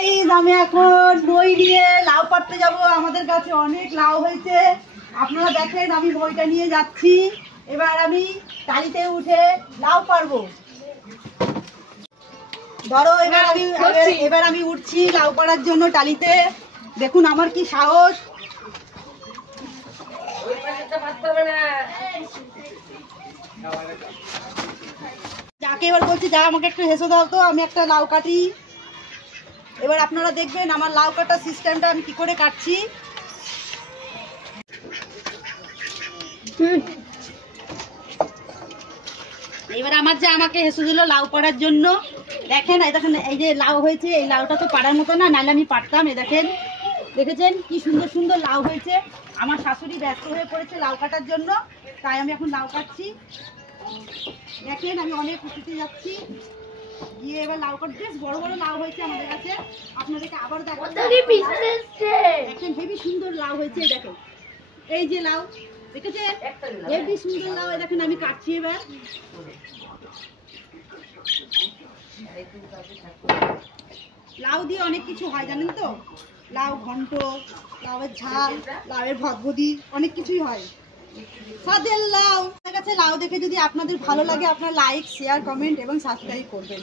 Guys, আমি এখন মই নিয়ে লাউ পাড়তে যাব। আমাদের কাছে অনেক লাউ হয়েছে, আপনারা দেখেন আমি বইটা নিয়ে যাচ্ছি। এবার আমি টালিতে উঠে লাউ পারবো। ধরো এবার আমি উঠছি লাউ পাড়ার জন্য টালিতে। দেখুন আমার কি সাহস। যাকে এবার বলছি, যা আমাকে একটু হেসে দাও তো, আমি একটা লাউ কাটি। এবার আপনারা দেখবেন আমার লাউ কাটার সিস্টেমটা আমি কি করে কাটছি। এবার আমার যে আমাকে হেসে দিল লাউ পাড়ার জন্য, দেখেন এই যে লাউ হয়েছে, এই লাউটা তো পাড়ার মতো না, নাহলে আমি পারতাম। দেখেন, দেখেছেন কি সুন্দর সুন্দর লাউ হয়েছে। আমার শাশুড়ি ব্যস্ত হয়ে পড়েছে লাউ কাটার জন্য, তাই আমি এখন লাউ কাটছি। দেখেন আমি অনেক উঁচুতে যাচ্ছি, গিয়ে এবার লাউ কাট। বেশ বড় বড় লাউ হয়েছে আমাদের কাছে, আপনাদেরকে আবার দেখাচ্ছি। দেখেন হেবি সুন্দর লাউ হয়েছে। দেখেন এই যে লাউ, দেখেছেন হেবি সুন্দর লাউ। দেখেন আমি কাটছি এবার। লাউ দিয়ে অনেক কিছু হয় জানেন তো, লাউ ঘন্ট, লাউয়ের ঝাল, লাউয়ের ভদভদি, অনেক কিছুই হয়। সাদের লাউ। আমার কাছে লাউ দেখে যদি আপনাদের ভালো লাগে, আপনারা লাইক, শেয়ার, কমেন্ট এবং সাবস্ক্রাইব করবেন।